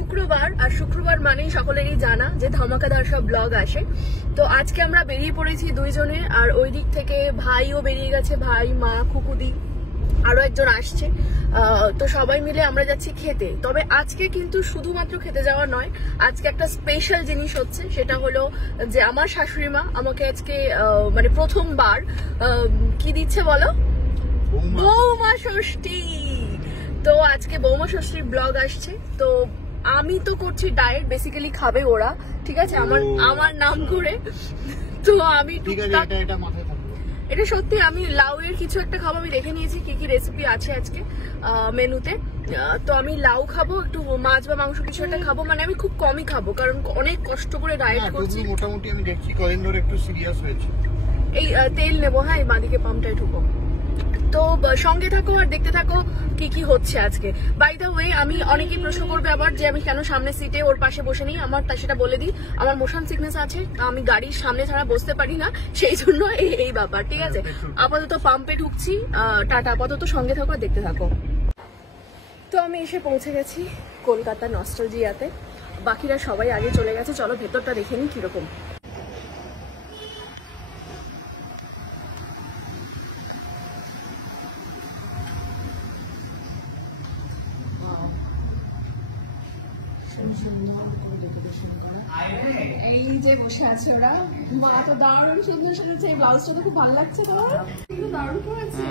শুক্রবার, আর শুক্রবার মানেই সকলেরই জানা যে ধামাকাদার সব ব্লগ আসে। তো আজকে আমরা বেরিয়ে পড়েছি দুইজনে, আর ওই দিক থেকে ভাইও বেরিয়ে গেছে, ভাই, মা, খুকুদি, আরো একজন আসছে। তো সবাই মিলে আমরা যাচ্ছি খেতে। তবে আজকে কিন্তু শুধুমাত্র খেতে যাওয়া নয়, আজকে একটা স্পেশাল জিনিস হচ্ছে, সেটা হলো যে আমার শাশুড়ি মা আমাকে আজকে মানে প্রথমবার কি দিচ্ছে বলো, বৌমা ষষ্ঠী। তো আজকে বৌমা ষষ্ঠীর ব্লগ আসছে। তো আমি তো করছি ডায়েট, বেসিক্যালি খাবে ওরা, ঠিক আছে, আমার নাম করে। তো আমি এটা সত্যি আমি লাউ এর কিছু একটা খাবো, আমি দেখে নিয়েছি কি কি রেসিপি আছে আজকে মেনুতে। তো আমি লাউ খাবো, একটু মাছ বা মাংস কিছু একটা খাবো, মানে আমি খুব কমই খাবো কারণ অনেক কষ্ট করে ডায়েট করছি। মোটামুটি আমি দেখছি কদিন ধরে একটু সিরিয়াস হয়েছে। এই তেল নেবো, হ্যাঁ, এই বাঁদিকে পাম্পটায় ঢুকবো। তো সঙ্গে থাকো আর দেখতে থাকো কি কি হচ্ছে আজকে। বাই দ্য ওয়ে, আমি অনেকেই প্রশ্ন করবে আবার যে আমি কেন সামনে সিটে ওর পাশে বসে নিই, আমার তা সেটা বলে দিই, আমার মোশন সিকনেস আছে, আমি গাড়ির সামনে ছাড়া বসতে পারি না, সেই জন্য এই ব্যাপার, ঠিক আছে। আপাতত পাম্পে ঢুকছি, টাটা, আপাতত সঙ্গে থাকো আর দেখতে থাকো। তো আমি এসে পৌঁছে গেছি কলকাতা নস্টালজিয়াতে, বাকিরা সবাই আগে চলে গেছে। চলো ভেতরটা দেখে নিই কিরকম। এই যে বসে আছে ওরা, মা তো দারুণ সুন্দর সেজেছে, এই ব্লাউজটা তো খুব ভালো লাগছে, তোমার কিন্তু দারুণ পরেছে।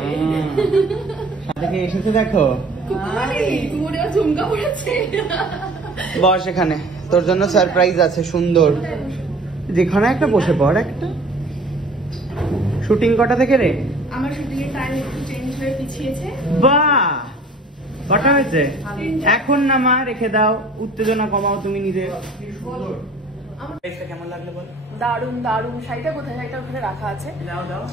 সাথে এসেছে দেখো, তোমার ঝুমকা পড়েছে। বস এখানে, তোর জন্য সারপ্রাইজ আছে সুন্দর। যেখানে একটা বসে পড়, একটা শুটিং কটা থেকে রে? আমার শুটিং এর টাইম একটু চেঞ্জ হয়ে পিছিয়েছে। বাহ, কটা হয়েছে? এখন না মা, রেখে দাও, উত্তেজনা কমাও তুমি নিজে। কেমন লাগলো বল? দারুণ দারুণ। শাড়িটা কোথায়? শাড়িটা ওখানে রাখা আছে, দাও দাও,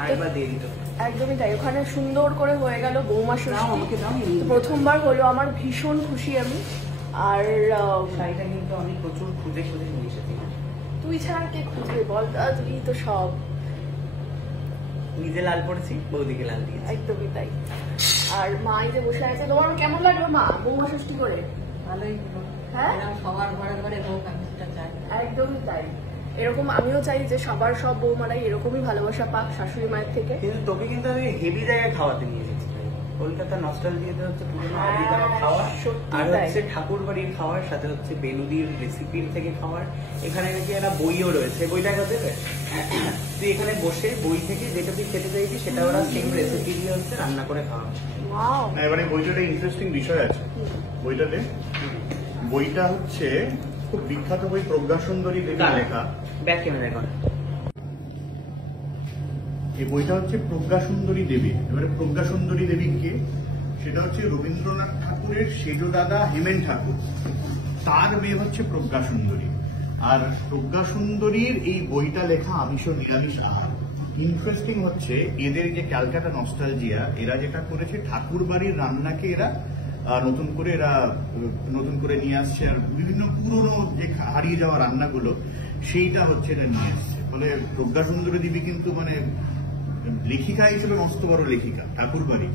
আরেকবার দিয়ে দিত। একদমই তাই, ওখানে সুন্দর করে হয়ে গেল বৌমা ষষ্ঠী। প্রথমবার হলো, আমার ভীষণ খুশি আমি। আর শাড়িটা কিন্তু আমি প্রচুর খুঁজে খুঁজে নিয়ে এসেছি। তুই ছাড়া কে খুঁজবে বল, তুই তো সব। নিজে লাল পড়েছি, বৌদিকে লাল দিয়েছি। একদমই তাই। আর মা এই যে বসে আছে, তোমার কেমন লাগলো মা বৌমা ষষ্ঠী করে? ভালোই, হ্যাঁ, সবার ঘরে ঘরে হোক, আমি সেটা চাই। একদমই তাই। এরকম আমিও চাই যে সবার সব বৌমারাই এরকমই ভালোবাসা পাক শাশুড়ি মায়ের থেকে। কিন্তু তোকে কিন্তু আমি হেভি জায়গায় খাওয়াতে নিয়ে এসেছি। কলকাতা নস্টালজিয়াতে হচ্ছে পুরোনো আদি জায়গা খাওয়া, আর হচ্ছে ঠাকুর বাড়ির খাওয়ার, সাথে হচ্ছে বেলুদির রেসিপির থেকে খাওয়ার। এখানে নাকি একটা বইও রয়েছে, বইটা কোথায় দেবে? তুই এখানে বসে বই থেকে যেটা তুই খেতে চাইবি সেটা ওরা সেম রেসিপি দিয়ে হচ্ছে রান্না করে খাওয়া। ওয়াও, এবারে বইটাতে ইন্টারেস্টিং বিষয় আছে। বইটা হচ্ছে খুব বিখ্যাত বই, প্রজ্ঞা সুন্দরী দেবীর লেখা। ব্যাক ক্যামেরা কর। এই বইটা হচ্ছে প্রজ্ঞা সুন্দরী দেবী। এবারে প্রজ্ঞা সুন্দরী দেবী কে? সেটা হচ্ছে রবীন্দ্রনাথ ঠাকুরের সেজো দাদা হেমেন ঠাকুর, তার মেয়ে হচ্ছে প্রজ্ঞা সুন্দরী। আর প্রজ্ঞা সুন্দরীর এই বইটা লেখা আমিষ ও নিরামিষ আহার। ইন্টারেস্টিং হচ্ছে এদের যে ক্যালকাটা নস্টালজিয়া, এরা যেটা করেছে ঠাকুর বাড়ির রান্নাকে এরা নতুন করে নিয়ে আসছে, আর বিভিন্ন পুরনো যে হারিয়ে যাওয়া রান্নাগুলো সেইটা হচ্ছে এরা নিয়ে আসছে। ফলে প্রজ্ঞা সুন্দরী দেবী কিন্তু মানে লেখিকা হিসেবে মস্ত বড় লেখিকা ঠাকুর বাড়ির।